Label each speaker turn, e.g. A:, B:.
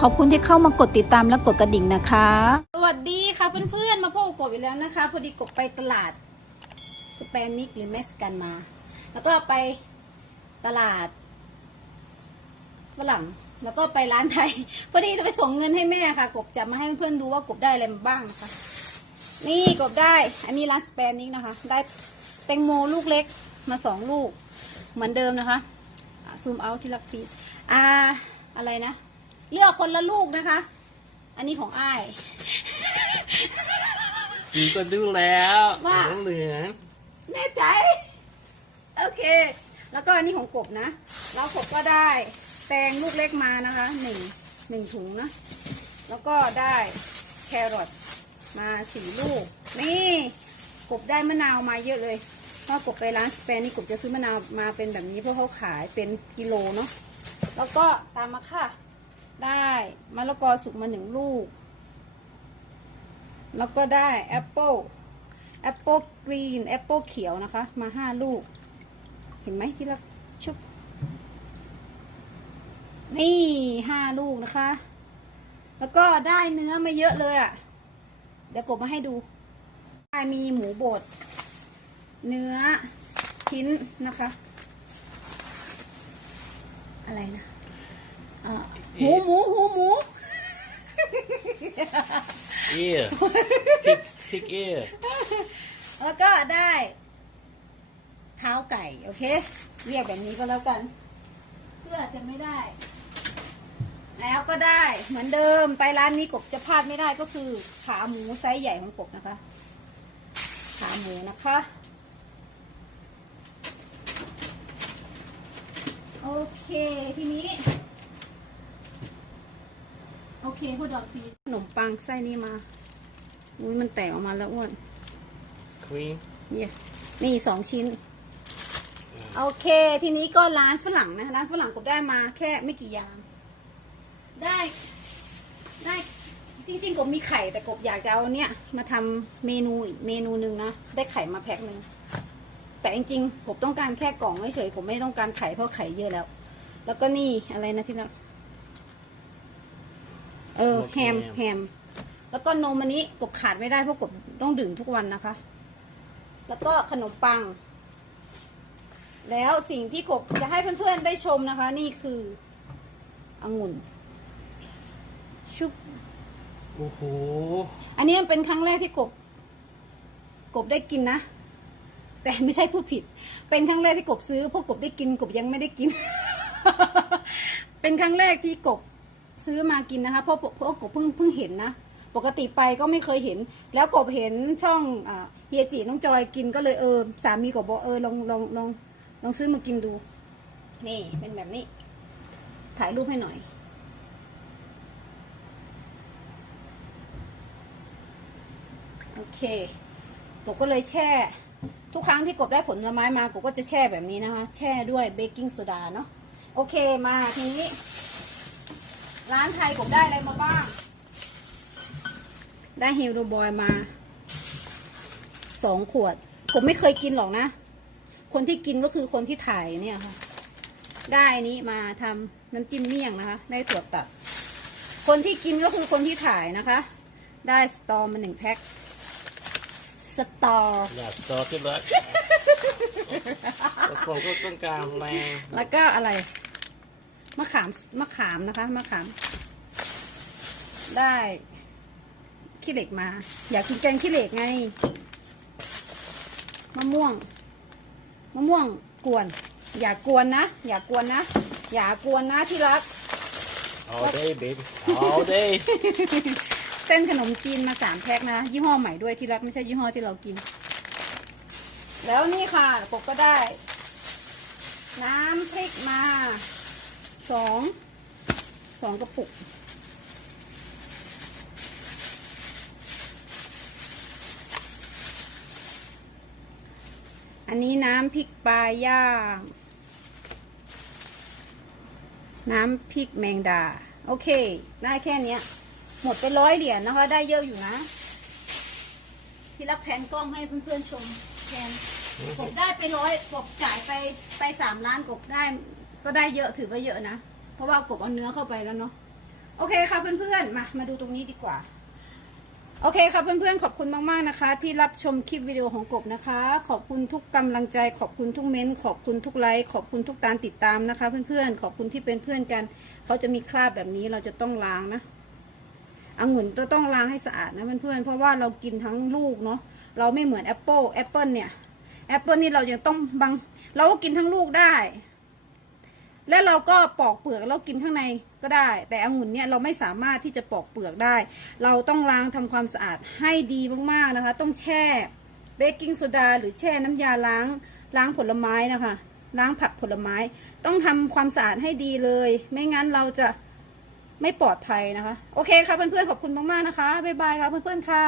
A: ขอบคุณที่เข้ามากดติดตามและกดกระดิ่งนะคะ สวัสดีค่ะเพื่อนๆมาพบกับกบอีกแล้วนะคะ พอดีกบไปตลาดสเปนิกหรือเม็กซิกันมา แล้วก็ไปตลาดฝรั่งแล้วก็ไปร้านไทย พอดีจะไปส่งเงินให้แม่ค่ะ กบจะมาให้เพื่อนๆดูว่ากบได้อะไรมาบ้างนะคะนี่กบได้ อันนี้ร้านสเปนิกนะคะ ได้แตงโมลูกเล็กมาสองลูก เหมือนเดิมนะคะซูมเอาที่รักฟีอ่าอะไรนะ เลือกคนละลูกนะคะ อันนี้ของอ้าย
B: กูก็ดูแล้ว
A: ว่า
B: เหลือง
A: แน่ใจ โอเค แล้วก็อันนี้ของกบนะ แล้วกบก็ได้ แตงลูกเล็กมานะคะหนึ่งหนึ่งถุงนะ แล้วก็ได้แครอทมาสี่ลูก นี่กบได้มะนาวมาเยอะเลยเพราะกบไปร้านสเปนนี่กบจะซื้อมะนาวมาเป็นแบบนี้เพราะเขาขายเป็นกิโลเนาะ แล้วก็ตามมาค่ะ ได้มะละกอสุกมาหนึ่งลูก แล้วก็ได้แอปเปิลแอปเปิลกรีนแอปเปิลเขียวนะคะ มาห้าลูก เห็นไหมที่เราชุบ นี่ห้าลูกนะคะ แล้วก็ได้เนื้อมาเยอะเลยอะ่ะ เดี๋ยวกบมาให้ดูได้มีหมูบด เนื้อชิ้นนะคะ อะไรนะ หูหมูหูหมู
B: เอียพริกพริกเอีย
A: แล้วก็ได้ เท้าไก่ โอเค เรียกแบบนี้ก็แล้วกัน เพื่อจะไม่ได้ แล้วก็ได้เหมือนเดิมไปร้านนี้กบจะพลาดไม่ได้ก็คือ ขาหมูไซส์ใหญ่ของกบนะคะ ขาหมูนะคะโอเค ทีนี้โอ เคพูดดอกพีขนมปังไส้นี่มา อุ้ยมันแตกออกมาแล้วอ้วน
B: ครีม
A: เนี่ยนี่สองชิ้น โอเค ทีนี้ก็ร้านฝรั่งนะ ร้านฝรั่งกบได้มาแค่ไม่กี่อย่าง ได้ ได้จริงๆกบมีไข่แต่กบอยากจะเอาเนี่ย มาทำเมนูอีกเมนูหนึ่งนะ ได้ไข่มาแพ็คหนึ่งแต่จริงๆกบต้องการแค่กล่องเฉยๆผมไม่ต้องการไข่เพราะไข่เยอะแล้ว แล้วก็นี่อะไรนะที่นัก เออแฮมแฮม แล้วก็นมอันนี้กบขาดไม่ได้เพราะกบต้องดื่มทุกวันนะคะ แล้วก็ขนมปัง แล้วสิ่งที่กบจะให้เพื่อนๆได้ชมนะคะ นี่คือองุ่น ชุบ
B: โอ้โห
A: อันนี้มันเป็นครั้งแรกที่กบ กบได้กินนะ แต่ไม่ใช่ผู้ผิด เป็นครั้งแรกที่กบซื้อเพราะกบได้กิน กบยังไม่ได้กิน เป็นครั้งแรกที่กบ ซื้อมากินนะคะ เพราะเพราะกบเพิ่งเพิ่งเห็นนะ ปกติไปก็ไม่เคยเห็น แล้วกบเห็นช่องเฮียจีน้องจอยกินก็เลยเออสามีกบบอกเออลองลองลองลองซื้อมากินดู นี่เป็นแบบนี้ ถ่ายรูปให้หน่อยโอเคกบก็เลยแช่ ทุกครั้งที่กบได้ผลไม้มากบก็จะแช่แบบนี้นะคะ แช่ด้วยเบกกิ้งโซดาเนาะโอเคมาทีนี้ ร้านไทยกบได้อะไรมาบ้าง ได้ฮิลโดบอยมาสองขวด ผมไม่เคยกินหรอกนะ คนที่กินก็คือคนที่ถ่ายเนี่ยค่ะ ได้อันนี้มาทำน้ำจิ้มเมี่ยงนะคะ ได้ถั่วตัด คนที่กินก็คือคนที่ถ่ายนะคะ ได้สตอมาหนึ่งแพ็คสตอ
B: อยากสตอขึ้นแล้วแต่ผมก็ต้องการแรง
A: แล้วก็อะไร มะขามมะขามนะคะมะขาม ได้ขี้เหล็กมา อยากกินแกงขี้เหล็กไงมะม่วงมะม่วงกวน อย่ากวนนะ อย่ากวนนะ อย่ากวนนะที่รัก
B: all day baby all day
A: เส้นขนมจีนมาสามแพ็คนะ ยี่ห้อใหม่ด้วยที่รักไม่ใช่ยี่ห้อที่เรากิน แล้วนี่ค่ะปกก็ได้ น้ำพริกมา สองสองกระปุก อันนี้น้ำพริกปลาย่าง น้ำพริกแมงดา โอเค ได้แค่นี้หมดไปร้อยเหรียญนะคะ ได้เยอะอยู่นะ ที่รักแผนกล้องให้เพื่อนๆชมแผนกบได้ไปร้อยกบจ่ายไปไปสามล้านกบได้ ก็ได้เยอะถือว่าเยอะนะ เพราะว่ากบเอาเนื้อเข้าไปแล้วเนาะ โอเคค่ะเพื่อนๆ มา มาดูตรงนี้ดีกว่า โอเคค่ะเพื่อนๆ ขอบคุณมากๆนะคะ ที่รับชมคลิปวิดีโอของกบนะคะ ขอบคุณทุกกำลังใจ ขอบคุณทุกเม้นต์ขอบคุณทุกไลค์ ขอบคุณทุกการติดตามนะคะ เพื่อนๆ ขอบคุณที่เป็นเพื่อนกัน เขาจะมีคราบแบบนี้เราจะต้องล้างนะองุ่นต้องล้างให้สะอาดนะเพื่อนๆ เพราะว่าเรากินทั้งลูกเนาะ เราไม่เหมือนแอปเปิลแอปเปิลเนี่ย แอปเปิลนี่เรายังต้องบาง เราก็กินทั้งลูกได้ และเราก็ปอกเปลือกแล้วกินข้างในก็ได้ แต่องุ่นเนี่ยเราไม่สามารถที่จะปอกเปลือกได้ เราต้องล้างทำความสะอาดให้ดีมากๆนะคะ ต้องแช่เบกกิ้งโซดาหรือแช่น้ำยาล้างล้างผลไม้นะคะ ล้างผักผลไม้ ต้องทำความสะอาดให้ดีเลย ไม่งั้นเราจะไม่ปลอดภัยนะคะ โอเคค่ะเพื่อนๆขอบคุณมากๆนะคะบ๊ายบายค่ะเพื่อนๆค่ะ